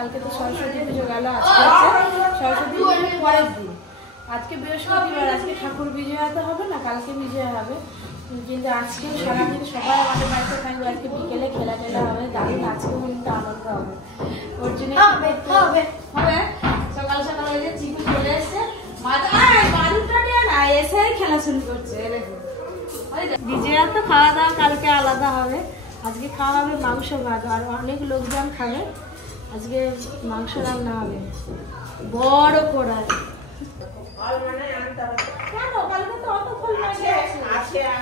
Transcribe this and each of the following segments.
কালকে তো সরস্বতী পুজো গেল, আজকে হচ্ছে সরস্বতী পুজোর পরের দিন। আজকে বৃহস্পতিবার, আজকে ঠাকুর বিজয়া তো হবে না, কালকে বিজয়া হবে। কিন্তু আজকে সারাদিন সবাই আমাদের বাড়িতে থাকবে, আজকে বিকেলে খেলা টেলা হবে, দারুণ আজকে কিন্তু আনন্দ হবে। ওর জন্য হবে সকাল সকাল ওই যে চিকু চলে এসছে, বাড়িটা নিয়ে না এসে খেলা শুরু করছে। বিজয়া তো খাওয়া দাওয়া কালকে আলাদা হবে, আজকে খাওয়া হবে মাংস ভাত, আর অনেক লোকজন খাবে। আজকে মাংস রান্না হবে বড় কড়াই।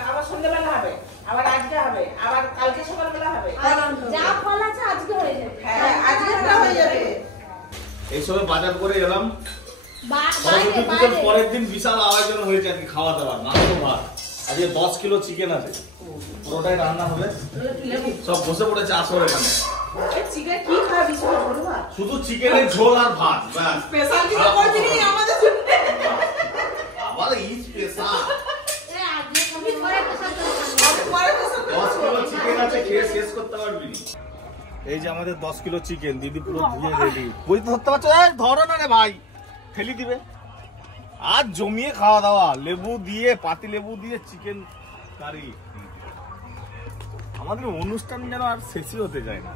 আবার সন্ধ্যাবেলা হবে, আবার আজকে হবে, আবার কালকে সকালবেলা হবে। যা ফল আছে আজকে হয়ে যাবে। হ্যাঁ আজকে হয়ে যাবে। এই সবে বাজার করে এলাম। সরস্বতী পুজোর পরের দিন বিশাল আয়োজন হয়েছে আজকে খাওয়া দাওয়ার, মাংস ভাত। আজকে 10 কিলো চিকেন আছে, পুরোটাই রান্না হবে। সব বসে পড়েছে আসর এখানে। চিকেন কি খাবি শুধু চিকেনের ঝোল আর ভাত। স্পেশাল কিছু করবি না আমাদের জন্য? আবার এই স্পেশাল 10 কিলো চিকেন আছে, খেয়ে শেষ করতে পারবি না। এই যে আমাদের 10 কিলো চিকেন, দিদি পুরো ধুয়ে রেডি। বই ধরতে পারছো? এই ধরো না রে ভাই, ফেলি দিবে। আজ জমিয়ে খাওয়া দাওয়া, লেবু দিয়ে, পাতি লেবু দিয়ে চিকেন কারি। আমাদের অনুষ্ঠান যেন আর শেষই হতে যায় না।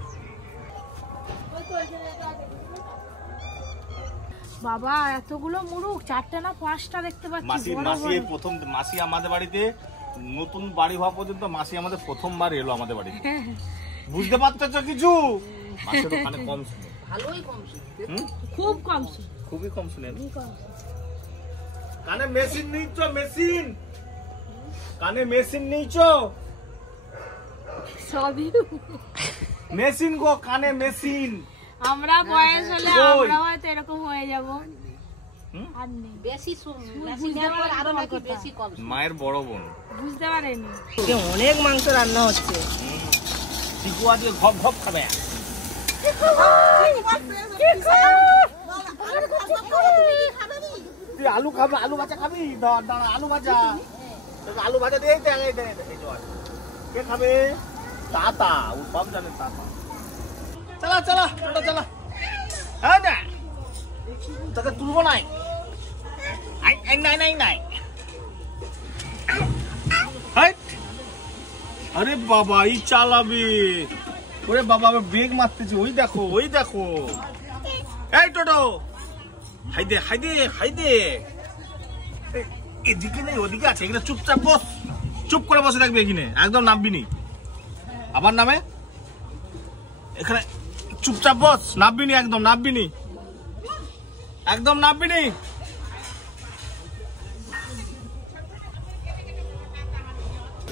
বাবা এতগুলো মুরুখ, 4টা না 5টা দেখতে পাচ্ছি। মাসি আমাদের বাড়িতে নতুন বাড়ি হওয়া পর্যন্ত মাসি আমাদের প্রথমবার এলো আমাদের বাড়িতে। বুঝতে পারতেছ কিছু? মাসের ওখানে কম শুনে, ভালোই কম শুনে, খুব কম শুনে, খুবই কম শুনে। কানে মেশিন নিচ্ছ? মেশিন কানে মেশিন নিচ্ছ? সবই মেশিন গো, কানে মেশিন। আমরা বয়স হলে আমরা হয়তো এরকম হয়ে যাব। আর নেই বেশি মেশিনের পর আরো নাকি বেশি কম। মায়ের বড় বোন বুঝতে পারেনি। অনেক মাংস রান্না হচ্ছে। চিকু আজকে ঘপ ঘপ খাবে। তুই আলু খাবে? আলু ভাজা খাবি? দাঁড়া, আলু ভাজা, আলু ভাজা দিয়ে কে খাবে? তাতা, ও সব জানে তাতা। চালা চালা চালা। হ্যাঁ না তাকে তুলবো নাই। নাই আরে বাবা ই চালাবে। ওরে বাবা ব্রেক মারতেছে, ওই দেখো ওই দেখো। এই টোটো হাইদে এদিকে নেই ওদিকে আছে। এখানে চুপচাপ বস, চুপ করে বসে থাকবে এখানে, একদম নামবি নি। আবার নামে এখানে, চুপচাপ বস, নামবি নি, একদম নামবি নি, একদম নামবি নি।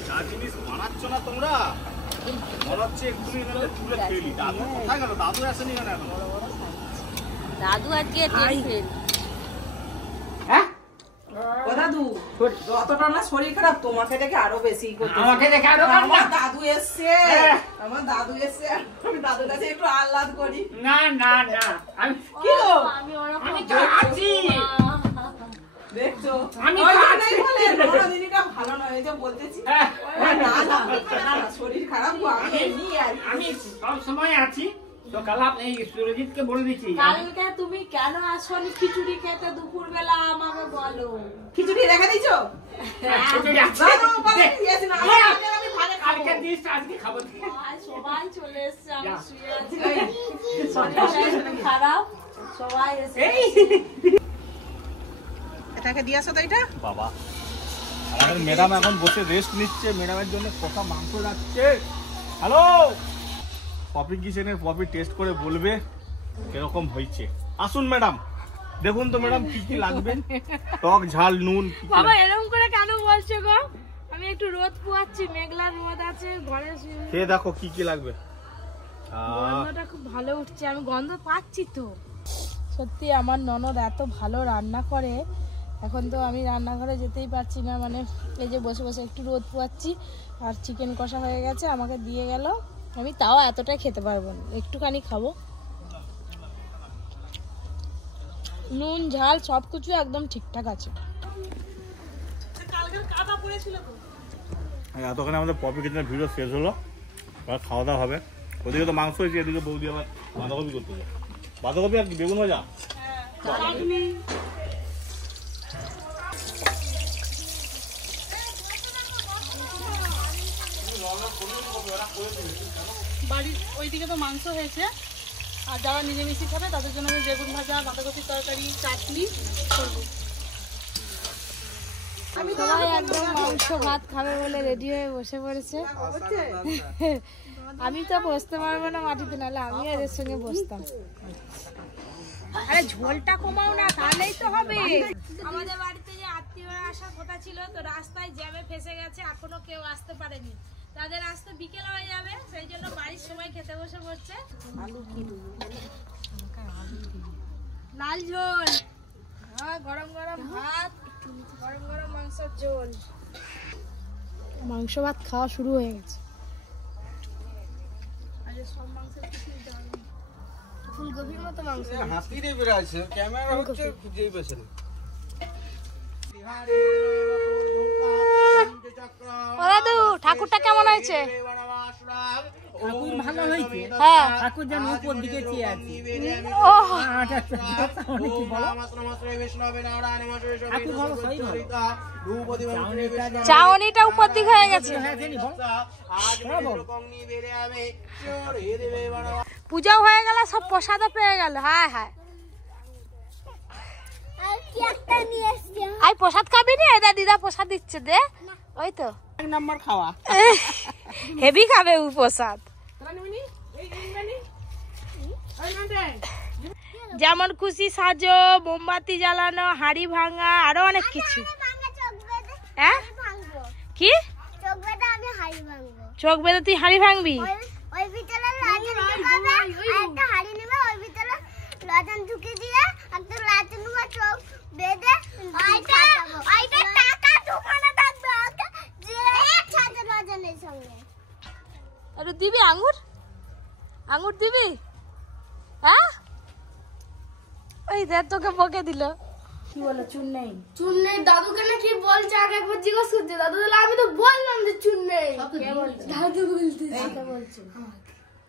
যা জিনিস বানাচ্ছ না তোমরা, মনে হচ্ছে এক্ষুনি তুলে খেলি। দাদু কোথায় গেল? দাদু আসেনি কেন এখন? দাদু আজকে দাদু যতটা না শরীর খারাপ, তোমাকে দেখে আরো বেশি আমাকে দেখে আরো। আমার দাদু এসছে, আমার দাদু এসছে, আমি দাদুর কাছে একটু আহ্লাদ করি। না না না, আমি কি গো? আমি তো আছি। দেখছো আমি দিনটা ভালো নয়, এই যে বলতেছি। না শরীর খারাপ, আমি সব সময় আছি। তো কাল এই সুরজিৎকে বলে দিচ্ছি, কালকে তুমি কেন আসনি খিচুড়ি খেতে দুপুর বেলা আমাকে বলো। খিচুড়ি রেখে দিছো? কালকে দিস, আজকে খাবো। সবাই চলে এসছে, আমি শুয়ে আছি, খারাপ সবাই এসে। এটাকে দিয়ে আসো তো। এটা বাবা আমাদের ম্যাডাম এখন বসে রেস্ট নিচ্ছে, ম্যাডামের জন্য কষা মাংস যাচ্ছে। হ্যালো, পপি কিচেনের পপি টেস্ট করে বলবে কিরকম হয়েছে। আসুন ম্যাডাম, দেখুন তো ম্যাডাম কি কি লাগবে। টক ঝাল নুন। বাবা এরকম করে কেন বলছো গো? আমি একটু রোদ পোয়াচ্ছি, মেঘলা রোদ আছে ঘরে। খেয়ে দেখো কি কি লাগবে। গন্ধটা খুব ভালো উঠছে, আমি গন্ধ পাচ্ছি তো। সত্যি আমার ননদ এত ভালো রান্না করে, এখন তো আমি রান্নাঘরে যেতেই পারছি না। মানে এই যে বসে বসে একটু রোদ পোয়াচ্ছি, আর চিকেন কষা হয়ে গেছে, আমাকে দিয়ে গেল। আমি তাও এতটাই খেতে পারবো না, একটুখানি খাবো। নুন ঝাল সব কিছু একদম ঠিকঠাক আছে। এতক্ষণে আমাদের পপি কিচেনের ভিডিও শেষ হলো, খাওয়া দাওয়া হবে। ওদিকে তো মাংস হয়েছে, এদিকে বৌদি আবার বাঁধাকপি করতে হবে। বাঁধাকপি আর কি বেগুন ভাজা? বাড়ির ওইদিকে তো মাংস হয়েছে, আর যারা নিরামিষি খাবে তাদের জন্য আমি বেগুন ভাজা, বাঁধাকপির তরকারি, চাটনি করবো। সবাই একদম মাংস ভাত খাবে বলে রেডি হয়ে বসে পড়েছে। আমি তো বসতে পারবো না মাটিতে, নাহলে আমিও এদের সঙ্গে বসতাম। আরে ঝোলটা কমাও না, তাহলেই তো হবে। আমাদের বাড়িতে যে আত্মীয়রা আসার কথা ছিল, তো রাস্তায় জ্যামে ফেসে গেছে, এখনো কেউ আসতে পারেনি। তাদের আসতে বিকেল হয়ে যাবে, সেই জন্য বাড়ির সবাই খেতে বসে পড়ছে। লাল ঝোল, গরম গরম ভাত, গরম গরম মাংসের ঝোল। মাংস ভাত খাওয়া শুরু হয়ে গেছে। ফুলকপির মতো মাংস, হাতিরে বেরাচ্ছে ক্যামেরা হচ্ছে যেই পেছনে। দাদু ঠাকুরটা কেমন হয়েছে? ঠাকুর ভালো হয়েছে। হ্যাঁ, ঠাকুর যেন উপর দিকে চেয়ে আছে। চাউনিটা উপর দিকে হয়ে গেছে। পূজাও হয়ে গেল, সব প্রসাদও পেয়ে গেল। হ্যাঁ হ্যাঁ, আই প্রসাদ খাবি নি? এটা দিদা প্রসাদ দিচ্ছে, দে। ওই তো এক নাম্বার খাওয়া। হেভি খাবে ও প্রসাদ। যেমন খুশি সাজো, মোমবাতি জ্বালানো, হাড়ি ভাঙা, আরো অনেক কিছু। হ্যাঁ কি চোখ বেঁধে তুই হাড়ি ভাঙবি? দিবি আঙ্গুর? আঙ্গুর দিবি? হ্যাঁ, ওই দেখ তোকে বকে দিল। কি বলো? চুন নেই? চুন নেই দাদুকে না কি বলছে, আগে একবার জিজ্ঞেস করছে। দাদু বলে আমি তো বললাম যে চুন নেই। দাদু বলতে বলছে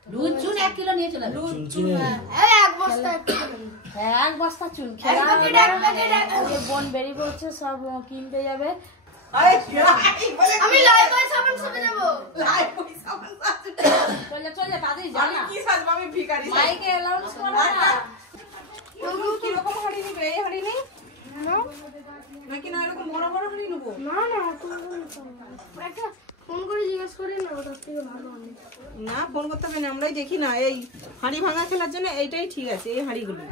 দুধ চুন 1 কিলো নিয়ে চলে। দুধ চুন এক বস্তা, এক বস্তা চুন খেলা। বোন বেরিয়ে পড়ছে, সব কিনতে যাবে। আমি লাইফবয় সাবান সাথে যাব। লাইফবয় সাবান সাথে চলে চলে তাড়াতাড়ি যা না। কি সাজবো? আমি ভিখারি মাইকে অ্যালাউন্স করো না। কি রকম হাড়ি নিবে? এই হাড়ি নেই নাকি? না এরকম বড় বড় হাড়ি নেবো? না না, একটা ফোন করে জিজ্ঞেস করি না, ওটার থেকে ভালো হবে না। ফোন করতে হবে না, আমরাই দেখি না। এই হাড়ি ভাঙা খেলার জন্য এইটাই ঠিক আছে, এই হাড়িগুলো।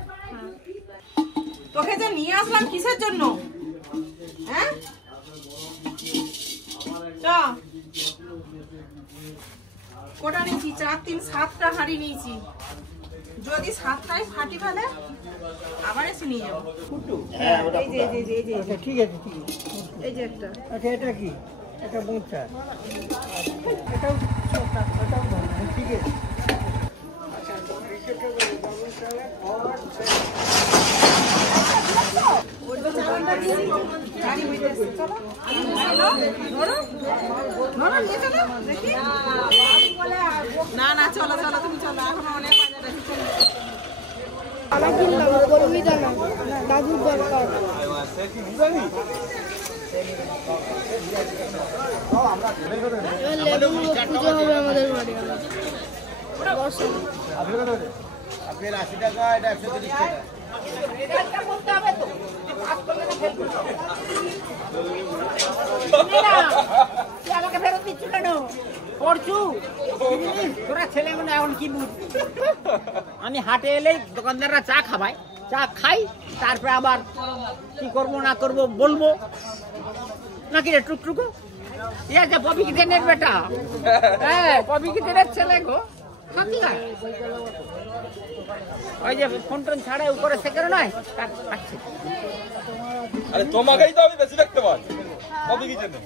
তোকে যে নিয়ে আসলাম কিসের জন্য? হ্যাঁ কোটা নিয়েছি? 4, 3, 7টা হাড়ি নিয়েছি। যদি 7টাই ফাটি ফেলে আবার এসে নিয়ে যাবো। এই যে এই যে এই যে ঠিক আছে, ঠিক আছে। এই যে একটা। আচ্ছা, এটা কি? এটা বোঁচা, এটাও ঠিক আছে। না না, চলো চলো, তুমি চলো, এখন অনেক দাদুর দরকার। পুজো হবে আমাদের বাড়ি। আপেল 80 টাকা, এটা 130 টাকা। আমাকে ফেরত দিচ্ছ কেন? পড়ছু তোরা ছেলে মনে এখন কি বুঝ? আমি হাটে এলেই দোকানদাররা চা খাবাই, চা খাই, তারপরে আবার কি করবো না করবো বলবো নাকি রে টুকটুকু? ইয়া যে পপি কি দেনের বেটা, হ্যাঁ পপি কি দেনের ছেলে গো। ওই যে ফোন টোন ছাড়া উপরে সেকেন্ড নয়। আরে তোমাকেই তো আমি বেশি দেখতে পাই। কবে কি জানেন?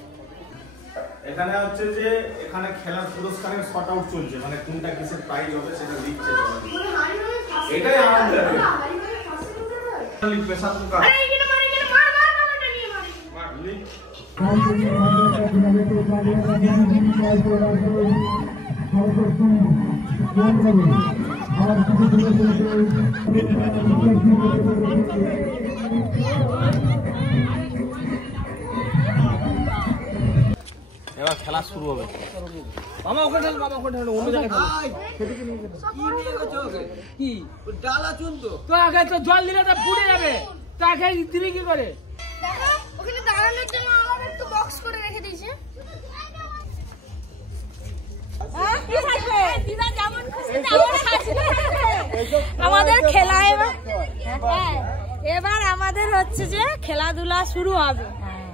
এখানে হচ্ছে যে এখানে খেলার পুরস্কারের শর্ট আউট চলছে, মানে কোনটা কিসের প্রাইজ হবে সেটা দিচ্ছে। এটাই আনন্দ লাগে। প্রেসার কুকার মারলি এবার খেলা শুরু হবে। মামা ওখানে ঢাল, মামা ওখানে ঢাল, অন্য জায়গায় ঢাল। কি নিয়ে গেছো ওকে? কি ডালা চুন তো আগে তো জল দিলে তো পুড়ে যাবে, তাকে দিবি কি করে? দেখো ওখানে দাঁড়ানোর জন্য আমার একটু বক্স করে রেখে দিয়েছে। আমাদের খেলা এবার আমাদের হচ্ছে যে খেলাধুলা শুরু হবে,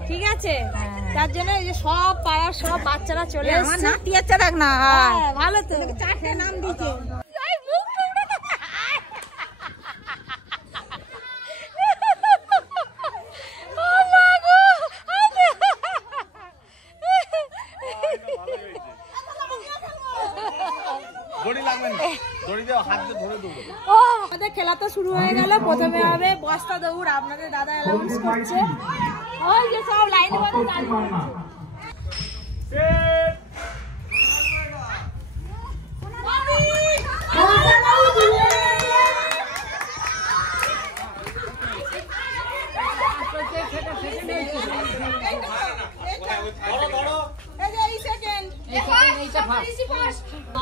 ঠিক আছে? তার জন্য এই যে সব পাড়ার সব বাচ্চারা চলে এসেছে। ভালো তো, চারটে নাম দিচ্ছে। আমাদের খেলা তো শুরু হয়ে গেল। প্রথমে হবে বস্তা দৌড়, আপনাদের দাদা অ্যানাউন্স করছে। ওই যে সব লাইন করে দাঁড়িয়ে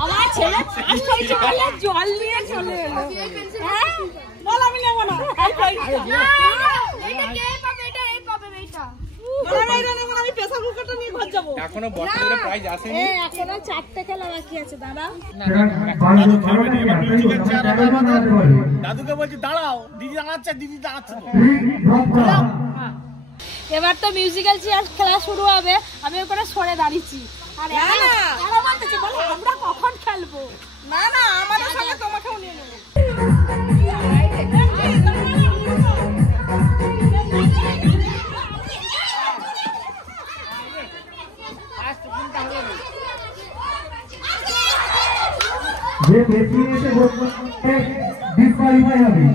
আমার ছেলে জল নিয়ে চলে এলো। বল আমি নেবো না, আমি প্রেসার কুকারটা নিয়ে ঘর যাবো। এখনো বর্তমানে প্রাইজ আসেনি, এখনো 4টে খেলা বাকি আছে। দাদা দাদুকে বলছি দাঁড়াও, দিদি দাঁড়াচ্ছে, দিদি দাঁড়াচ্ছে তো। এবার তো মিউজিক্যাল চেয়ার খেলা শুরু হবে। আমি ওখানে সরে দাঁড়িয়েছি আর এরা বলতেছে বলে আমরা কখন খেলবো। না না, আমাদের সঙ্গে তোমাকেও নিয়ে নেবো। যে বেশি এসে বলতে ডিসকালিফাই হবে।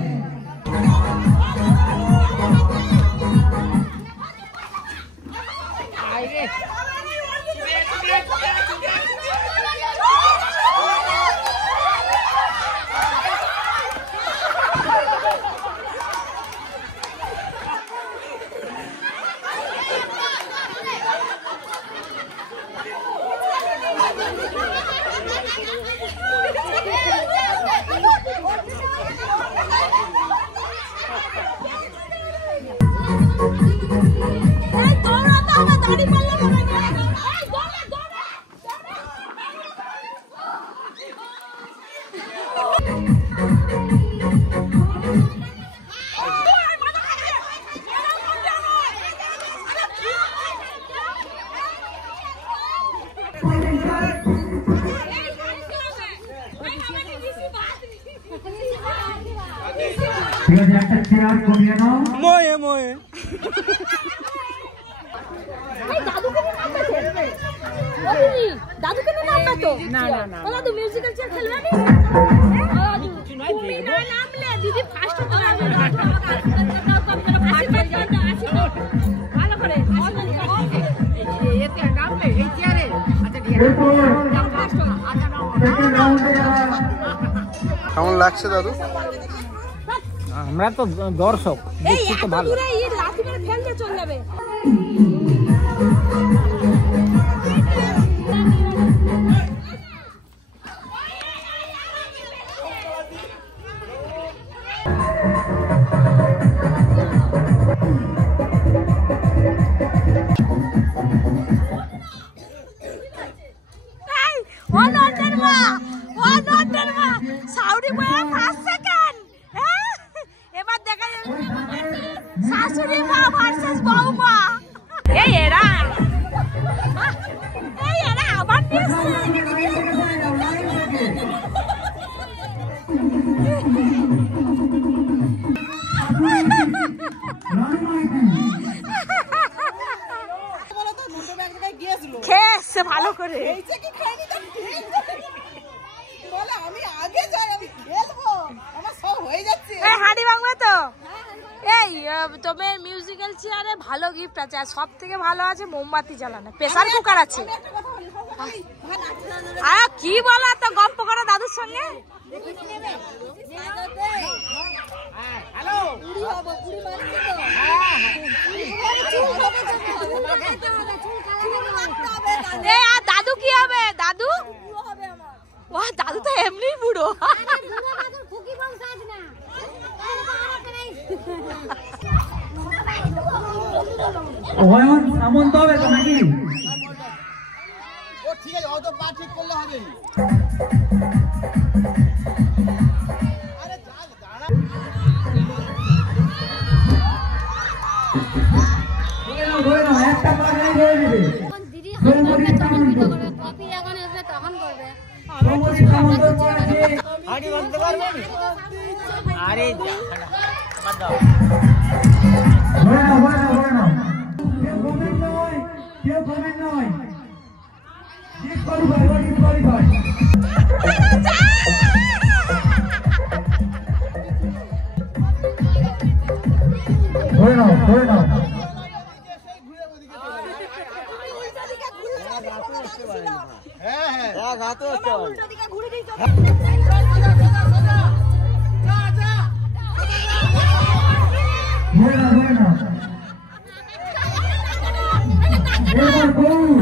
ময়ে ময়ে দাদুকে নামবে তো? না না না, দাদু মিউজিক্যাল চেয়ার খেলবে না। তুমি না নামলে দিদি ফার্স্ট হতে পারবে না। ভালো করে এতে নামবে এই চেয়ারে। কেমন লাগছে দাদু? আমরা তো দর্শক, দেখছি তো ভালো। লাঠি মেরে ফেলতে চলে যাবে। এবার দেখা যাবে শাশুড়ি মা ভার্সেস বৌমা। এরা আবার খেয়েছে ভালো করে। আমি আগে যাই, আমি খেলবো, আমার সব হয়ে যাচ্ছে। হাঁড়ি ভাঙবে তো? এই তোমার মিউজিক্যাল চেয়ারে ভালো গিফট আছে, আর সব থেকে ভালো আছে মোমবাতি জ্বালানো, প্রেসার কুকার আছে। আর কি বলা তো, গল্প করে দাদুর সঙ্গে? হ্যালো আর দাদু কি হবে? দাদু দাদু তো এমনি বুড়ো। সামন্ত হবে তো নাকি? ও ঠিক আছে, অত পা ঠিক করলে হবে। একটা পা নেই হয়ে যাবে। আরে ধরে নাও ধরে নাও। হ্যাঁ হ্যাঁ ঘাতে হচ্ছে। ধরে নাও ধরে নাও। এবার দৌড়।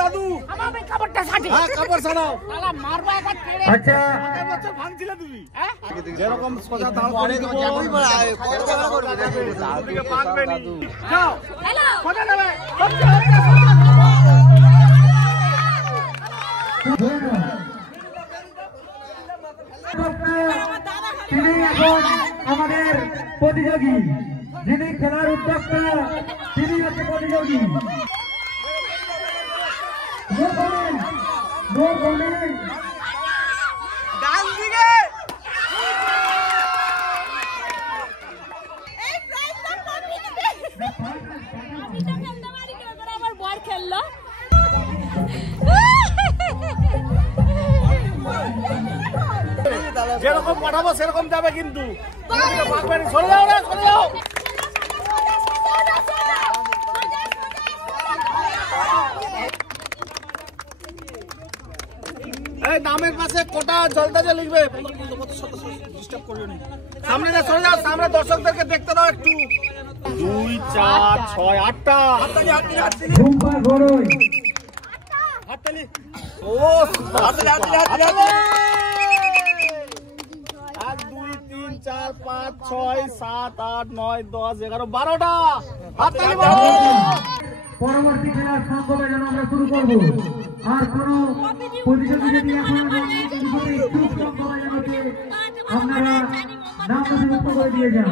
দাদু আমার কাপড়টা ছাড়ে। হ্যাঁ কাপড় ছাড়াও। শালা মারবা একবার ছেড়ে। আচ্ছা আগের বছর ভাঙছিলে তুমি। হ্যাঁ যেরকম সোজা দাঁড় করে দেবো। দিকে ভাঙবে নি। যাও সোজা যাবে। তিনি এখন আমাদের প্রতিযোগী, যিনি খেলার উদ্যোক্তা তিনি হচ্ছে প্রতিযোগী। ডান দিকে আমার বর খেললো। যেরকম পাঠাবো সেরকম যাবে কিন্তু। ভাঙবে নি। সরে যাও রে, সরে যাও। এই নামের পাশে কোটা জলদাজে লিখবে। সামনে না সরে যাও, সামনে দর্শকদেরকে দেখতে দাও একটু। 2 4 6 8টা ঝুম্পা গড়ই হাততালি। ও হাততালি হাততালি হাততালি। 1 2 3 4 5 6 7 8 9 10 11 12টা হাততালি মারো। পরবর্তী খেলার সংকল্প যেন আমরা শুরু করব। আর কোন প্রতিযোগী যদি এখন আপনারা নাম নথিভুক্ত করে দিয়ে যান।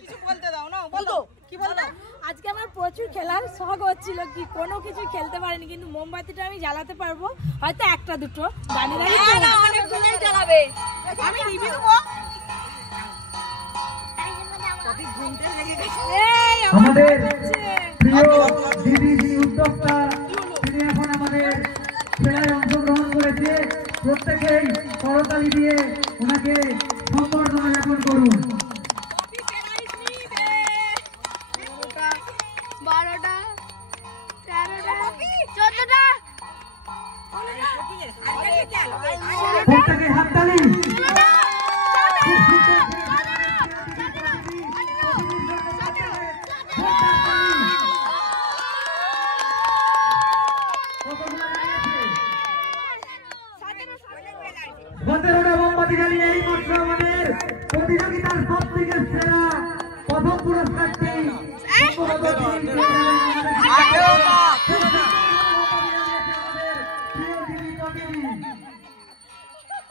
কিছু বলতে দাও না, বলো কি বলবো। আজকে আমার প্রচুর খেলার শখ হচ্ছিল, কি কোনো কিছু খেলতে পারিনি, কিন্তু মোমবাতিটা আমি জ্বালাতে পারবো হয়তো একটা দুটো। দাঁড়িয়ে দাঁড়িয়ে অনেকগুলোই জ্বালাবে। আমি রিভিউ দেবো। এই আমাদের প্রিয় দিদি যিনি উদ্যোক্তা তিনি এখন আমাদের খেলায় অংশগ্রহণ করেছে। প্রত্যেকেই করতালি দিয়ে ওনাকে সম্বর্ধনা জ্ঞাপন করুন। 12টা 13টা 14টা প্রত্যেকে হাততালি। সতেরোটা মোমবাতি জ্বালিয়ে এই মাত্র আমাদের প্রতিযোগিতার সব থেকে সেরা প্রথম পুরস্কারটি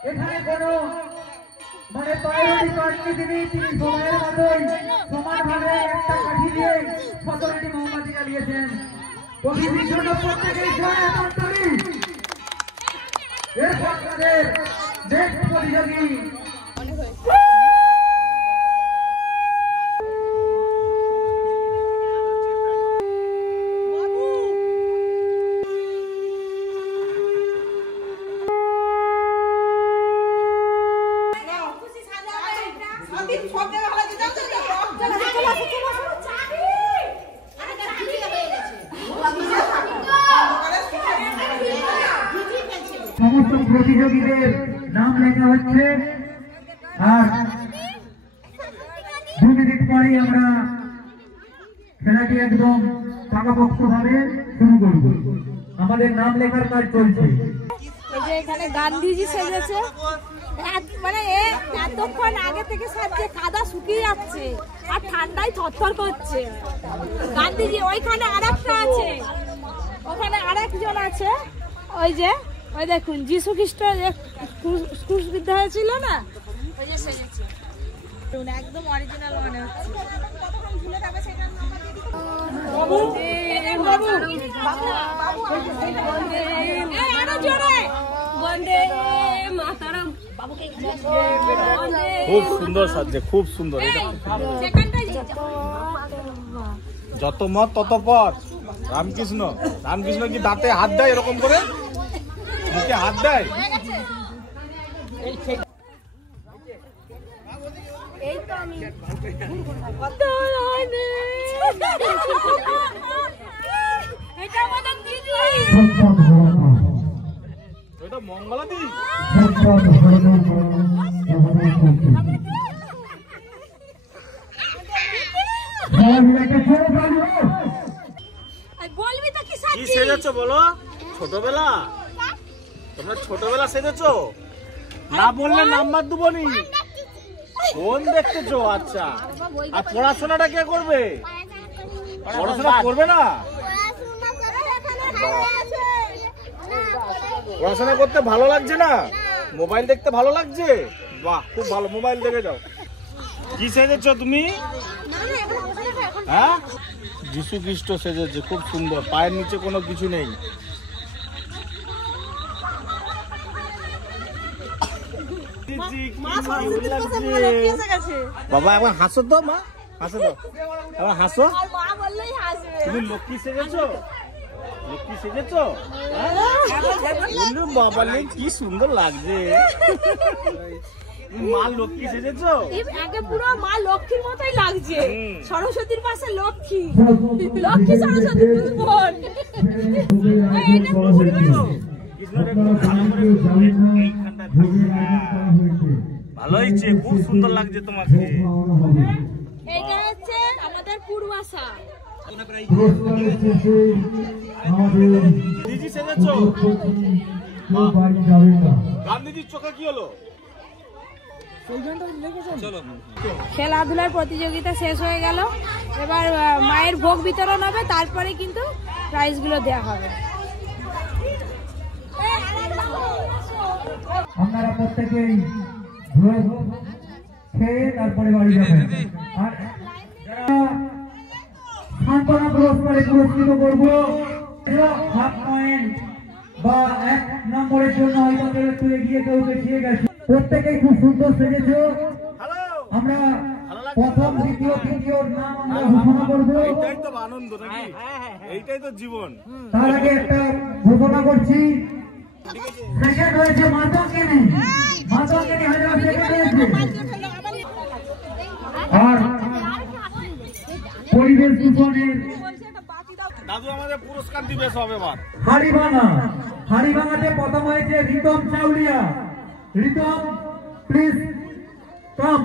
এখানে কোনো মানে প্রায়োরিটি কার্ডটি তিনি সময়ের মতোই সমানভাবে একটা কাঠি দিয়ে 17টি মোমবাতি জ্বালিয়েছেন। প্রতিদিন জন্য প্রত্যেকেই জয় হাততালি। এরপর তাদের নেক্সট প্রতিযোগী সব জায়গায় ভালো দিতে সমস্ত প্রতিযোগীদের নাম লেখা হচ্ছে আর 2 মিনিট পরেই আমরা খেলাটি একদম পাকাপোক্ত ভাবে শুরু করব। আমাদের নাম লেখার কাজ চলছে। এই যে এখানে গান্ধীজি সেজেছে, মানে এতক্ষণ আগে থেকে সাজছে, কাদা শুকিয়ে যাচ্ছে আর ঠান্ডায় থরথর করছে। গান্ধীজি ওইখানে আরেকটা আছে, ওখানে আরেকজন আছে, ওই যে ওই দেখুন যীশু খ্রিস্ট যে ক্রুশবিদ্ধ হয়েছিল না, ওই যে সেজেছে একদম অরিজিনাল মনে হচ্ছে। খুব সুন্দর সাজছে, খুব সুন্দর। যত মত তত পথ। রামকৃষ্ণ, রামকৃষ্ণ কি দাঁতে হাত দেয় এরকম করে, মুখে হাত দেয়? এটা মঙ্গলা দি। কি সেজেছো বলো? ছোটবেলা? তোমরা ছোটবেলা সেজেছো? না বললে নাম্বার দেবো নি। ফোন দেখতেছো? আচ্ছা, আর পড়াশোনাটা কে করবে? পড়াশোনা করবে না? পড়াশোনা করতে ভালো লাগছে না? মোবাইল দেখতে ভালো লাগছে? বাহ, খুব ভালো, মোবাইল দেখে যাও। কি সেজেছো তুমি? হ্যাঁ, যীশু খ্রিস্ট সেজেছে, খুব সুন্দর। পায়ের নিচে কোনো কিছু নেই। বাবা এখন হাসো তো, মা হাসো তো, এখন হাসো। তুমি লক্ষ্মী সেজেছো? লক্ষ্মী সেজেছো? বাবা কি সুন্দর লাগছে। মা লক্ষ্মী সেজেছো? পুরো মা লক্ষ্মীর মতোই লাগছে। সরস্বতীর পাশে লক্ষ্মী, লক্ষ্মী সরস্বতী বোন। ভালো হয়েছে, খুব সুন্দর লাগছে তোমাকে। এইটা হচ্ছে আমাদের পূর্বাশা। দিদি সেজেছো? গান্ধীজির চোখে কি হলো? খেলাধুলার প্রতিযোগিতা শেষ হয়ে গেল, এবার মায়ের ভোগ বিতরণ হবে, তারপরে কিন্তু প্রাইজ গুলো দেওয়া হবে। আপনারা প্রত্যেকেই ভোগ খেয়ে তারপরে বাড়ি যাবেন। আর যারা সান্ত্বনা পুরস্কারে পুরস্কৃত করবো, হাফ পয়েন্ট বা 1 নম্বরের জন্য হয়তো কেউ একটু এগিয়ে, কেউ পিছিয়ে গেছে। প্রত্যেকেই খুব সুন্দর সেজেছো। আমরা প্রথম, দ্বিতীয়, তৃতীয় নাম আমরা ঘোষণা করবো। এইটাই তো আনন্দ নাকি? এইটাই তো জীবন। তার আগে একটা ঘোষণা করছি, সেকেন্ড হয়েছে মাতঙ্গিনী। মাতঙ্গিনী হয়ে যাওয়া সেকেন্ড হয়েছে। আর পরিবেশ দূষণের দাদু আমাদের পুরস্কার দিবে সব এবার। হাড়িভাঙা, হাড়িভাঙাতে প্রথম হয়েছে Ritam Chauliya. Ritam, please come.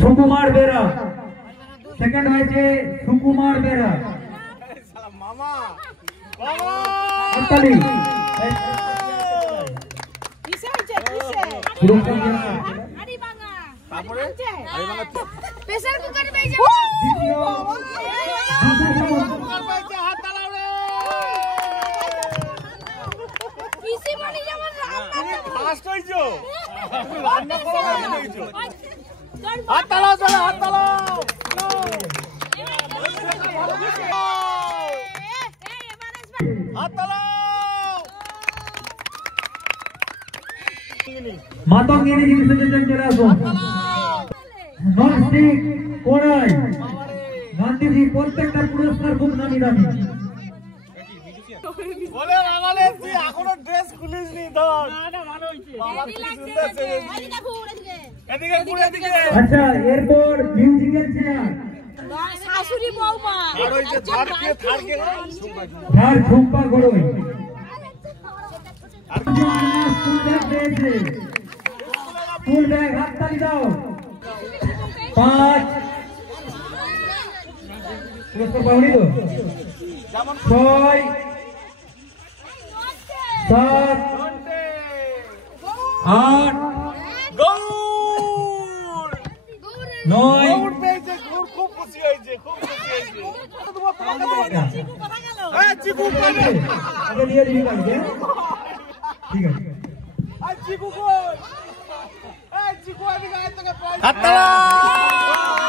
Sukumar Bera, second হয়েছে সুকুমার বেরা। মামা হাততালি। তারপরে প্রেসার কুকার পেয়েছে। দ্বিতীয় পিসি মানে যেমন ফার্স্ট হইছো, রান্না করা হইছো। হাত তালাও, চলো হাত তালাও। হাত তালাও। মাতঙ্গিনী যিনি সেজেছেন চলে আসুন। ননস্টিক কড়াই, গান্ধীজি প্রত্যেকটা পুরস্কার খুব নামি দামি। বলে রানালে তুই এখনো ড্রেস খুলিসনি, ধর। এদিকে ঘুরে এদিকে। আচ্ছা এরপর মিউজিক্যাল চেয়ার শাশুড়ি বৌমা আর ওই যে ধার কে ধার ঝুম্পা গড়ই স্কুল ব্যাগ পেয়েছে স্কুল ব্যাগ হাততালি দাও 5 পুরস্কার পাওনি তো 6 7 8 গৌড় 9 গৌড় পেয়েছে, গৌড় খুব খুশি হয়েছে, খুব খুশি হয়েছে। এই চিকু কই? আগে নিয়ে দিবি কালকে ঠিক আছে এই চিকু কই? এই চিকু এদিকে আয়, তোকে প্রাইজ। হাততালি।